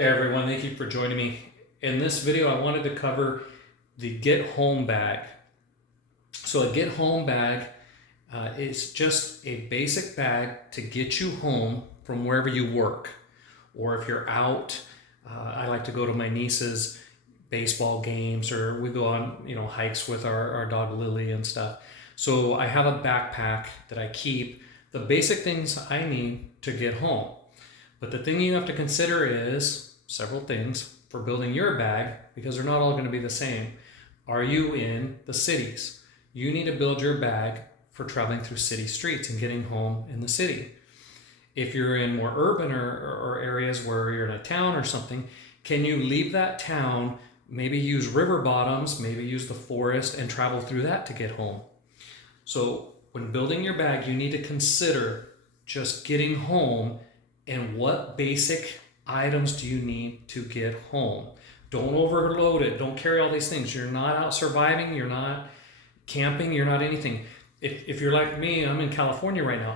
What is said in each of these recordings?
Hey everyone, thank you for joining me. In this video, I wanted to cover the Get Home bag. So a Get Home bag is just a basic bag to get you home from wherever you work. Or if you're out, I like to go to my niece's baseball games, or we go on hikes with our dog Lily and stuff. So I have a backpack that I keep the basic things I need to get home. But the thing you have to consider is several things for building your bag, because they're not all going to be the same. Are you in the cities? You need to build your bag for traveling through city streets and getting home in the city. If you're in more urban or areas where you're in a town or something, can you leave that town, maybe use river bottoms, maybe use the forest and travel through that to get home? So when building your bag, you need to consider just getting home and what basic items do you need to get home. Don't overload it. Don't carry all these things. You're not out surviving. You're not camping. You're not anything. If you're like me, I'm in California right now.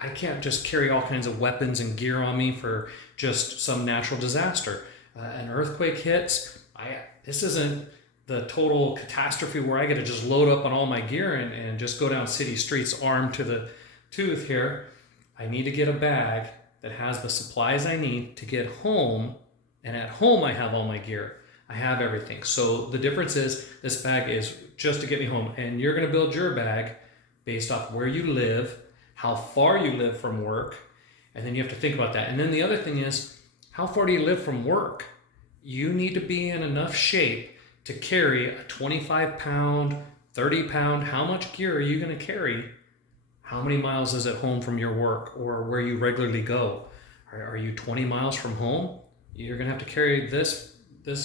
I can't just carry all kinds of weapons and gear on me for just some natural disaster. An earthquake hits. This isn't the total catastrophe where I get to just load up on all my gear and just go down city streets armed to the tooth here. I need to get a bag that has the supplies I need to get home, and at home I have all my gear. I have everything. So the difference is this bag is just to get me home, and you're going to build your bag based off where you live, how far you live from work, and then you have to think about that. And then the other thing is, how far do you live from work? You need to be in enough shape to carry a 25-pound, 30-pound, how much gear are you going to carry? How many miles is it home from your work or where you regularly go? Are you 20 miles from home? You're going to have to carry this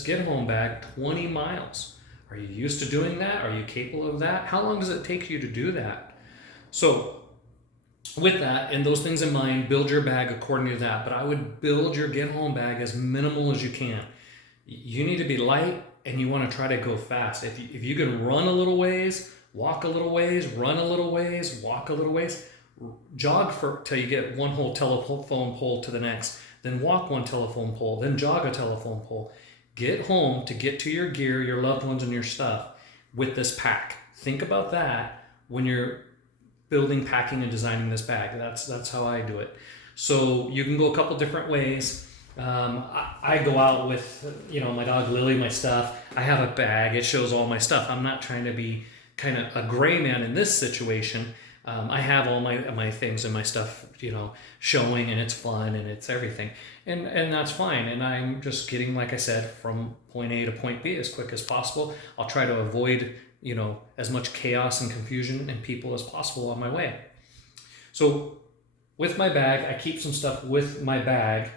get home bag 20 miles. Are you used to doing that? Are you capable of that? How long does it take you to do that? So with that and those things in mind, build your bag according to that. But I would build your get home bag as minimal as you can. You need to be light and you want to try to go fast. If you can run a little ways, walk a little ways, run a little ways, walk a little ways, jog till you get one whole telephone pole to the next, then walk one telephone pole, then jog a telephone pole. Get home to get to your gear, your loved ones, and your stuff with this pack. Think about that when you're building, packing, and designing this bag. That's how I do it. So you can go a couple different ways. I go out with my dog Lily, my stuff. I have a bag. It shows all my stuff. I'm not trying to be kind of a gray man in this situation. I have all my things and my stuff, showing, and it's fun and it's everything, and that's fine. And I'm just getting, like I said, from point A to point B as quick as possible. I'll try to avoid, as much chaos and confusion and people as possible on my way. So with my bag, I keep some stuff with my bag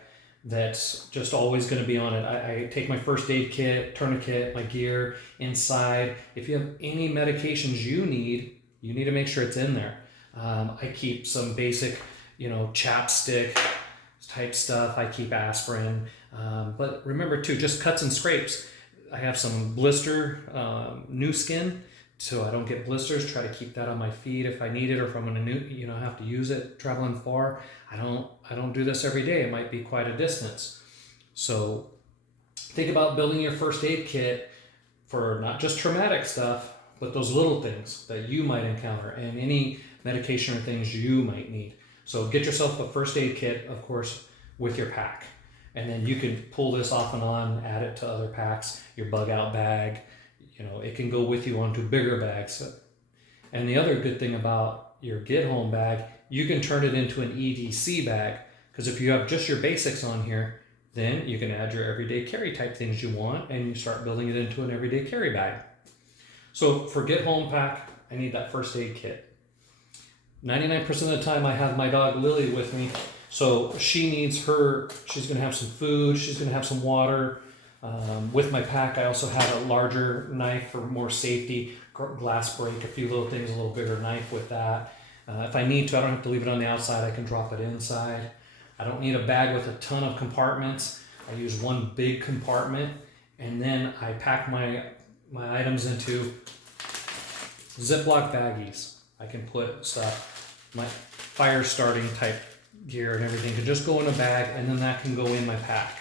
that's just always going to be on it. I take my first aid kit, tourniquet, my gear inside. If you have any medications you need to make sure it's in there. I keep some basic, chapstick type stuff. I keep aspirin. But remember too, just cuts and scrapes. I have some blister, new skin, so I don't get blisters. Try to keep that on my feet if I need it, or if I'm gonna have to use it traveling far. I don't do this every day. It might be quite a distance. So think about building your first aid kit for not just traumatic stuff, but those little things that you might encounter and any medication or things you might need. So get yourself a first aid kit, of course, with your pack. And then you can pull this off and on, add it to other packs, your bug out bag. It can go with you onto bigger bags. And the other good thing about your get home bag, you can turn it into an EDC bag, because if you have just your basics on here, then you can add your everyday carry type things you want, and you start building it into an everyday carry bag. So for get home pack, I need that first aid kit. 99% of the time I have my dog Lily with me, so she's gonna have some food, she's gonna have some water. With my pack, I also have a larger knife for more safety, glass break, a few little things, a little bigger knife with that. If I need to, I don't have to leave it on the outside. I can drop it inside. I don't need a bag with a ton of compartments. I use one big compartment, and then I pack my items into Ziploc baggies. I can put stuff, my fire starting type gear and everything can just go in a bag, and then that can go in my pack.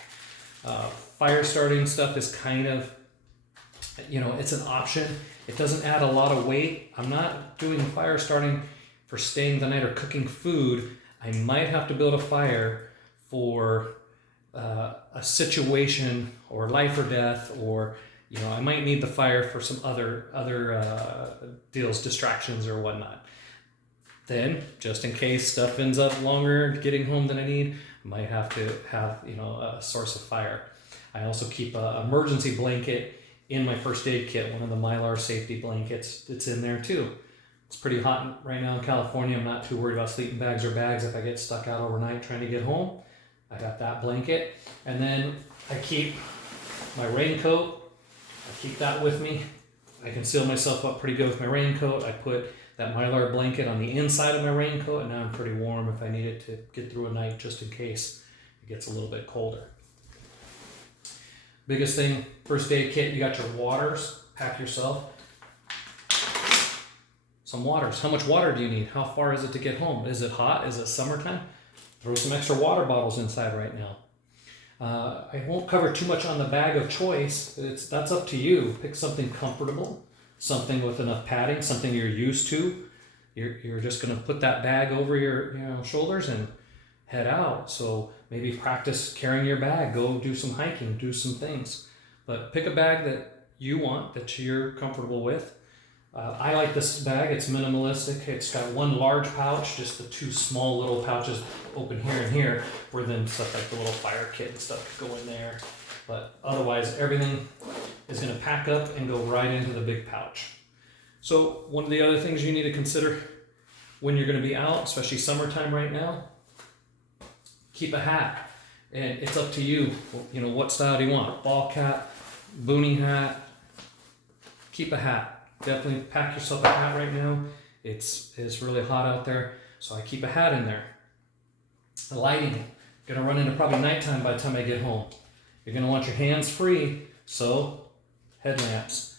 Fire starting stuff is kind of, it's an option. It doesn't add a lot of weight. I'm not doing fire starting for staying the night or cooking food. I might have to build a fire for a situation or life or death, or I might need the fire for some other deals, distractions or whatnot. Then, just in case stuff ends up longer getting home than I need, I might have to have a source of fire. I also keep an emergency blanket in my first aid kit, one of the Mylar safety blankets. It's in there too. It's pretty hot right now in California. I'm not too worried about sleeping bags or bags if I get stuck out overnight trying to get home. I got that blanket. And then I keep my raincoat. I keep that with me. I can seal myself up pretty good with my raincoat. I put that Mylar blanket on the inside of my raincoat, and now I'm pretty warm if I need it to get through a night, just in case it gets a little bit colder. Biggest thing, first aid kit, you got your waters. Pack yourself some waters. How much water do you need? How far is it to get home? Is it hot? Is it summertime? Throw some extra water bottles inside right now. I won't cover too much on the bag of choice. That's up to you. Pick something comfortable, something with enough padding, something you're used to. You're just going to put that bag over your shoulders and head out. So maybe practice carrying your bag. Go do some hiking, do some things. But pick a bag that you want, that you're comfortable with. I like this bag. It's minimalistic. It's got one large pouch, just the two small little pouches open here and here, where then stuff like the little fire kit and stuff could go in there. But otherwise, everything is going to pack up and go right into the big pouch. So one of the other things you need to consider when you're going to be out, especially summertime right now, keep a hat. And it's up to you. What style do you want? Ball cap, boonie hat. Keep a hat. Definitely pack yourself a hat right now. It's really hot out there, so I keep a hat in there. The lighting, gonna run into probably nighttime by the time I get home. You're gonna want your hands free, so headlamps.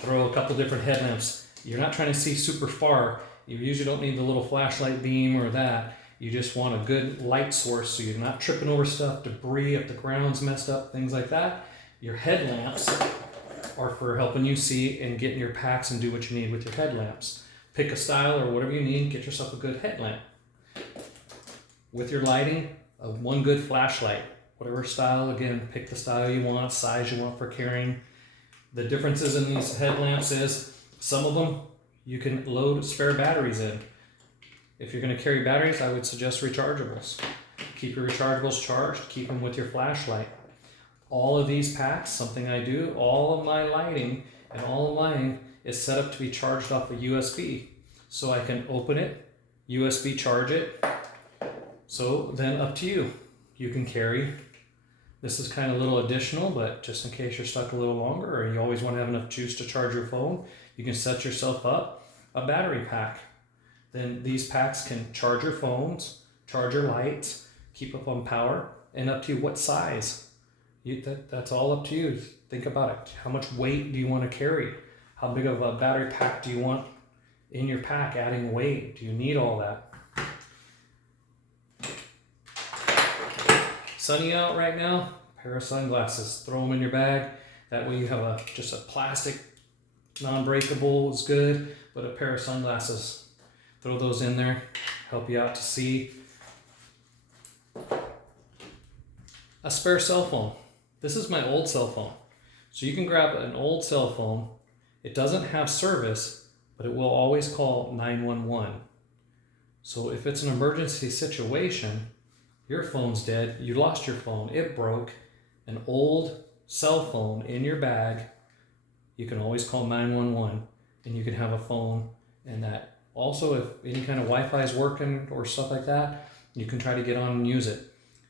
Throw a couple different headlamps. You're not trying to see super far. You usually don't need the little flashlight beam or that. You just want a good light source so you're not tripping over stuff, debris, if the ground's messed up, things like that. Your headlamps are for helping you see and get in your packs and do what you need with your headlamps. Pick a style or whatever you need, get yourself a good headlamp. With your lighting, one good flashlight. Whatever style, again, pick the style you want, size you want for carrying. The differences in these headlamps is, some of them you can load spare batteries in. If you're going to carry batteries, I would suggest rechargeables. Keep your rechargeables charged, keep them with your flashlight. All of these packs, something I do, all of my lighting and all of mine is set up to be charged off a USB. So I can open it, USB charge it. So then up to you. You can carry. This is kind of a little additional, but just in case you're stuck a little longer or you always want to have enough juice to charge your phone, you can set yourself up a battery pack. Then these packs can charge your phones, charge your lights, keep up on power, and up to you what size. That's all up to you. Think about it. How much weight do you want to carry? How big of a battery pack do you want in your pack, adding weight? Do you need all that? Sunny out right now, pair of sunglasses. Throw them in your bag. That way you have just a plastic, non-breakable is good, but a pair of sunglasses. Throw those in there, help you out to see. A spare cell phone. This is my old cell phone. So you can grab an old cell phone. It doesn't have service, but it will always call 911. So if it's an emergency situation, your phone's dead, you lost your phone, it broke, an old cell phone in your bag, you can always call 911 and you can have a phone. And that also, if any kind of Wi-Fi is working or stuff like that, you can try to get on and use it.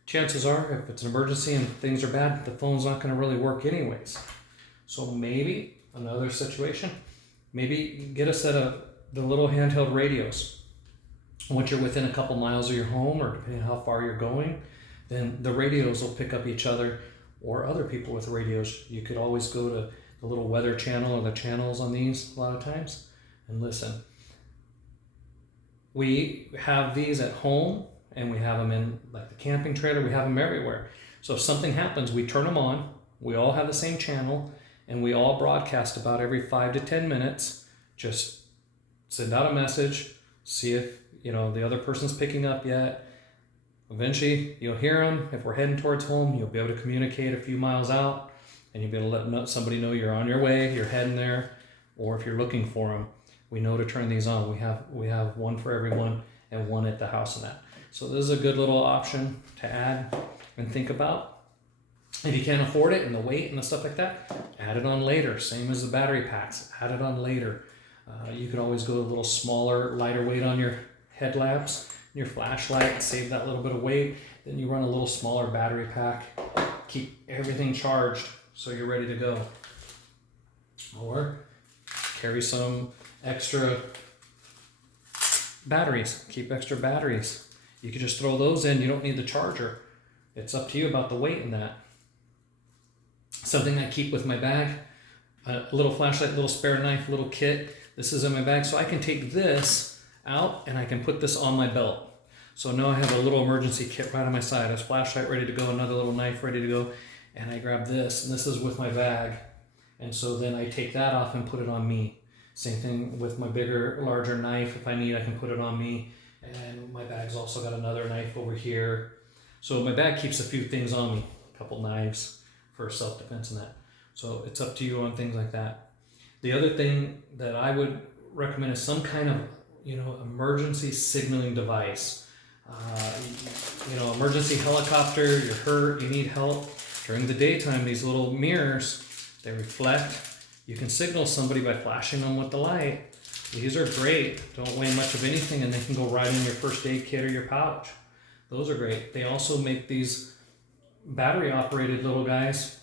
Chances are, if it's an emergency and things are bad, the phone's not going to really work anyways. So maybe, another situation, maybe get a set of the little handheld radios. Once you're within a couple miles of your home, or depending on how far you're going, then the radios will pick up each other or other people with radios. You could always go to the little weather channel or the channels on these a lot of times and listen. We have these at home, and we have them in like the camping trailer. We have them everywhere. So if something happens, we turn them on. We all have the same channel, and we all broadcast about every 5 to 10 minutes. Just send out a message, see if the other person's picking up yet. Eventually, you'll hear them. If we're heading towards home, you'll be able to communicate a few miles out, and you'll be able to let somebody know you're on your way, you're heading there, or if you're looking for them, we know to turn these on. We have one for everyone and one at the house and that. So this is a good little option to add and think about. If you can't afford it and the weight and the stuff like that, add it on later. Same as the battery packs, add it on later. You could always go a little smaller, lighter weight on your headlamps, your flashlight, save that little bit of weight. Then you run a little smaller battery pack, keep everything charged so you're ready to go. Or carry some extra batteries, keep extra batteries. You can just throw those in, you don't need the charger. It's up to you about the weight in that. Something I keep with my bag, a little flashlight, little spare knife, little kit. This is in my bag, so I can take this out and I can put this on my belt. So now I have a little emergency kit right on my side. I have a flashlight ready to go, another little knife ready to go, and I grab this, and this is with my bag. And so then I take that off and put it on me. Same thing with my bigger, larger knife. If I need, I can put it on me. And my bag's also got another knife over here. So my bag keeps a few things on me, a couple knives for self-defense and that. So it's up to you on things like that. The other thing that I would recommend is some kind of, emergency signaling device. Emergency helicopter, you're hurt, you need help. During the daytime, these little mirrors, they reflect. You can signal somebody by flashing them with the light. These are great. Don't weigh much of anything, and they can go right in your first aid kit or your pouch. Those are great. They also make these battery operated little guys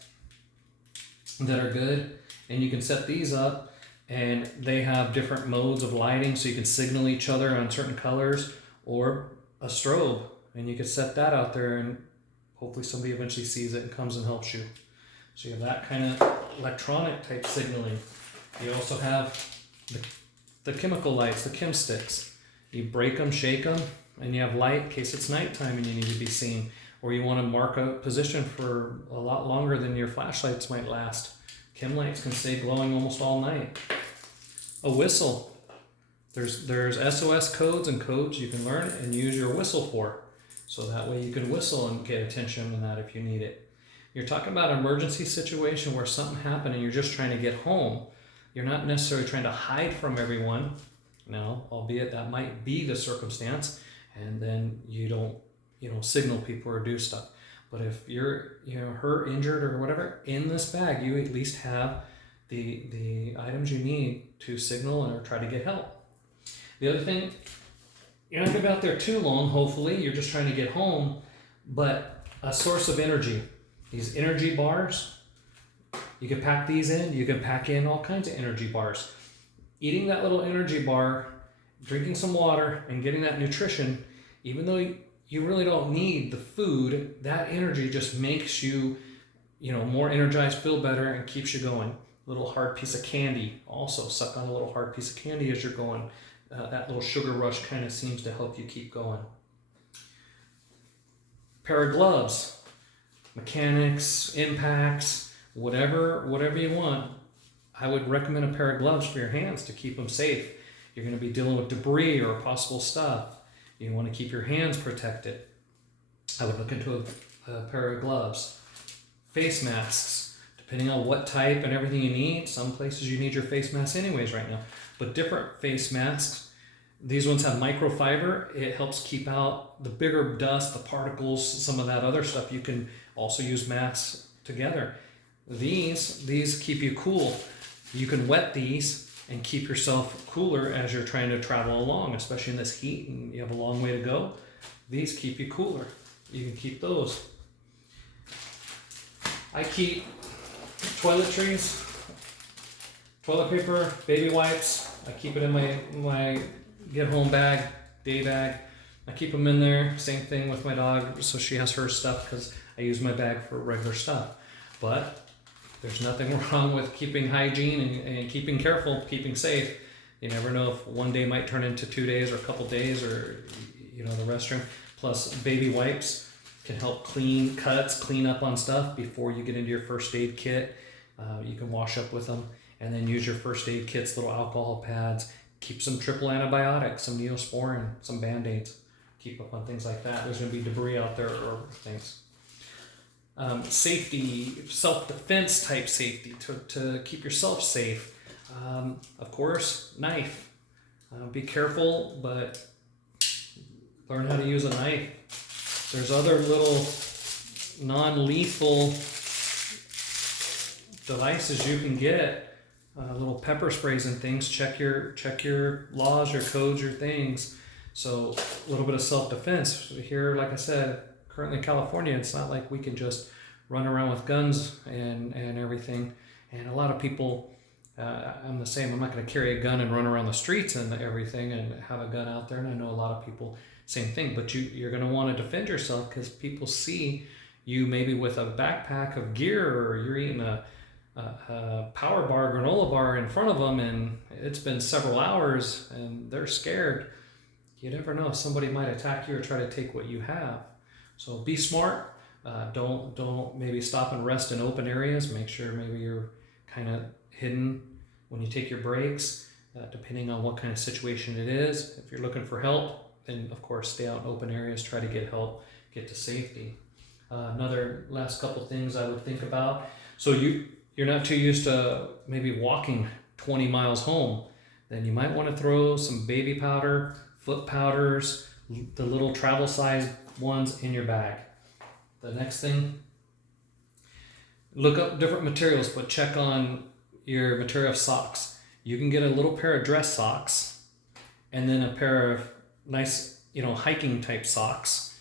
that are good, and you can set these up, and they have different modes of lighting, so you can signal each other on certain colors, or a strobe, and you can set that out there, and hopefully somebody eventually sees it and comes and helps you. So you have that kind of electronic type signaling. You also have the chemical lights, the chem sticks. You break them, shake them, and you have light in case it's nighttime and you need to be seen, or you want to mark a position for a lot longer than your flashlights might last. Chem lights can stay glowing almost all night. A whistle. There's SOS codes and codes you can learn and use your whistle for. So that way you can whistle and get attention on that if you need it. You're talking about an emergency situation where something happened and you're just trying to get home. You're not necessarily trying to hide from everyone. Now, albeit that might be the circumstance, and then you don't, signal people or do stuff. But if you're, hurt, injured, or whatever, in this bag, you at least have the items you need to signal or try to get help. The other thing, you're not going to be out there too long, hopefully. You're just trying to get home, but a source of energy. These energy bars, you can pack these in. You can pack in all kinds of energy bars. Eating that little energy bar, drinking some water, and getting that nutrition, even though you really don't need the food, that energy just makes you, more energized, feel better, and keeps you going. A little hard piece of candy, also suck on a little hard piece of candy as you're going. That little sugar rush kind of seems to help you keep going. Pair of gloves, mechanics, impacts, whatever you want. I would recommend a pair of gloves for your hands to keep them safe. You're going to be dealing with debris or possible stuff. You want to keep your hands protected. I would look into a pair of gloves. Face masks, depending on what type and everything you need. Some places you need your face mask anyways right now. But different face masks. These ones have microfiber. It helps keep out the bigger dust, the particles, some of that other stuff. You can also use masks together. These keep you cool. You can wet these and keep yourself cooler as you're trying to travel along, especially in this heat and you have a long way to go. These keep you cooler. You can keep those. I keep toiletries, toilet paper, baby wipes. I keep it in my get home bag, day bag. I keep them in there. Same thing with my dog, so she has her stuff because I use my bag for regular stuff. But there's nothing wrong with keeping hygiene and keeping careful, keeping safe. You never know if one day might turn into 2 days or a couple days or, the restroom. Plus baby wipes. can help clean up on stuff before you get into your first aid kit. You can wash up with them and then use your first aid kits, little alcohol pads, keep some triple antibiotics, some Neosporin, some Band-Aids, keep up on things like that. There's going to be debris out there or things. Safety, self-defense type safety to keep yourself safe. Of course, knife. Be careful, but learn how to use a knife. There's other little non-lethal devices you can get, little pepper sprays and things. Check your laws, your codes, your things. So a little bit of self-defense. Here, like I said, currently in California, it's not like we can just run around with guns and everything. And a lot of people, I'm the same. I'm not going to carry a gun and run around the streets and everything and have a gun out there. And I know a lot of people, same thing. But you're going to want to defend yourself because people see you maybe with a backpack of gear, or you're eating a power bar, granola bar in front of them, and it's been several hours and they're scared. You never know. Somebody might attack you or try to take what you have. So be smart. Don't maybe stop and rest in open areas. Make sure maybe you're kind of hidden when you take your breaks, depending on what kind of situation it is. If you're looking for help, then of course stay out in open areas, try to get help, get to safety. Another last couple things I would think about. So you're not too used to maybe walking 20 miles home, then you might want to throw some baby powder, foot powders, the little travel size ones in your bag. The next thing, look up different materials, but check on your material of socks. You can get a little pair of dress socks and then a pair of nice, hiking type socks.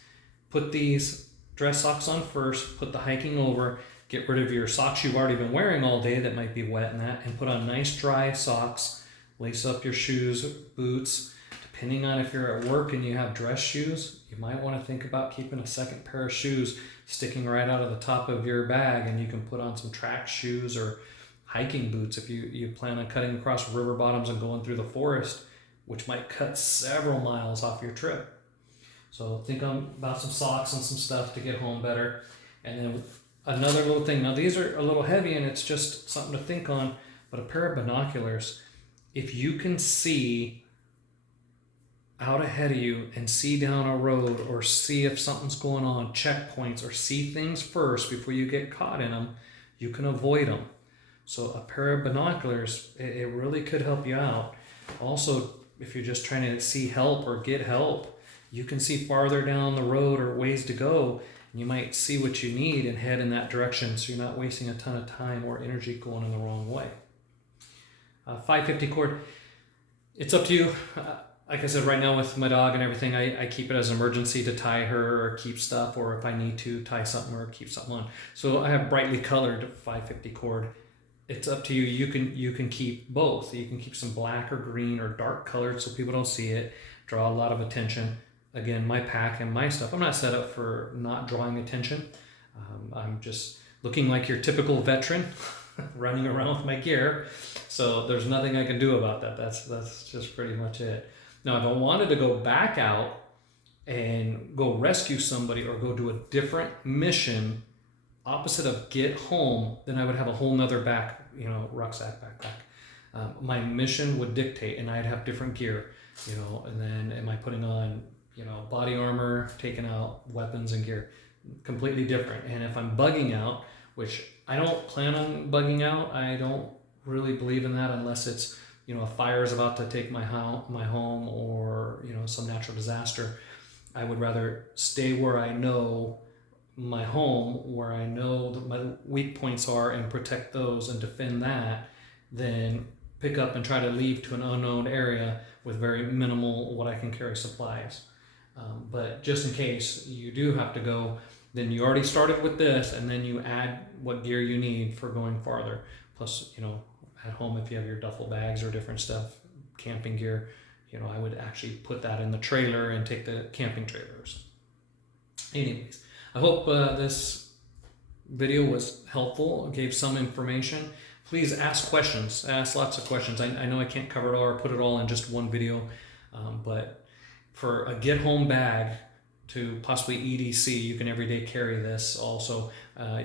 Put these dress socks on first, put the hiking over, get rid of your socks you've already been wearing all day that might be wet in that, and put on nice dry socks. Lace up your shoes, boots. Depending on if you're at work and you have dress shoes, you might want to think about keeping a second pair of shoes sticking right out of the top of your bag, and you can put on some track shoes or hiking boots if you plan on cutting across river bottoms and going through the forest, which might cut several miles off your trip. So think about some socks and some stuff to get home better. And then another little thing, now these are a little heavy and it's just something to think on, but a pair of binoculars. If you can see out ahead of you and see down a road or see if something's going on, checkpoints, or see things first before you get caught in them, you can avoid them. So a pair of binoculars, it really could help you out. Also, if you're just trying to see help or get help, you can see farther down the road or ways to go. You might see what you need and head in that direction, so you're not wasting a ton of time or energy going in the wrong way. 550 cord, it's up to you. Like I said, right now with my dog and everything, I keep it as an emergency to tie her or keep stuff, or if I need to tie something or keep something on. So I have brightly colored 550 cord. It's up to you. You can keep both. You can keep some black or green or dark colored so people don't see it, draw a lot of attention. Again, my pack and my stuff, I'm not set up for not drawing attention. I'm just looking like your typical veteran running around with my gear. So there's nothing I can do about that. That's just pretty much it. Now, if I wanted to go back out and go rescue somebody or go do a different mission opposite of get home, then I would have a whole nother rucksack, backpack. My mission would dictate, and I'd have different gear, and then am I putting on, body armor, taking out weapons and gear, completely different. And if I'm bugging out, which I don't plan on bugging out, I don't really believe in that unless it's, a fire is about to take my home or, some natural disaster. I would rather stay where I know my home, where I know that my weak points are, and protect those and defend that, than pick up and try to leave to an unknown area with very minimal what I can carry supplies. But just in case you do have to go, then you already started with this, and then you add what gear you need for going farther. Plus, at home, if you have your duffel bags or different stuff, camping gear, I would actually put that in the trailer and take the camping trailers. Anyways, I hope this video was helpful, gave some information. Please ask questions, ask lots of questions. I know I can't cover it all or put it all in just one video, but for a get home bag, to possibly EDC. You can everyday carry this also.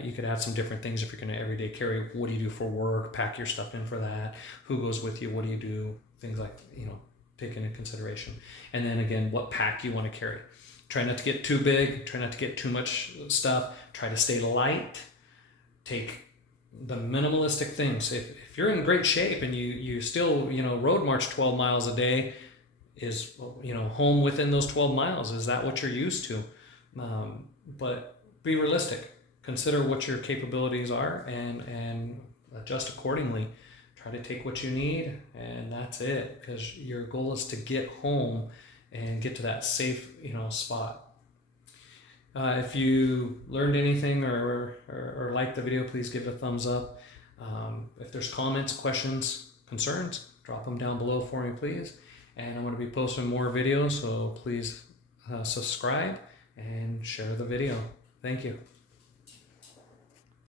You could add some different things if you're going to everyday carry. What do you do for work? Pack your stuff in for that. Who goes with you? What do you do? Things like, take into consideration. And then again, what pack you want to carry. Try not to get too big. Try not to get too much stuff. Try to stay light. Take the minimalistic things. If you're in great shape and you still, road march 12 miles a day, is, home within those 12 miles. Is that what you're used to? But be realistic. Consider what your capabilities are and adjust accordingly. Try to take what you need, and that's it, because your goal is to get home and get to that safe, spot. If you learned anything or liked the video, please give it a thumbs up. If there's comments, questions, concerns, drop them down below for me, please. And I'm going to be posting more videos, so please subscribe and share the video. Thank you.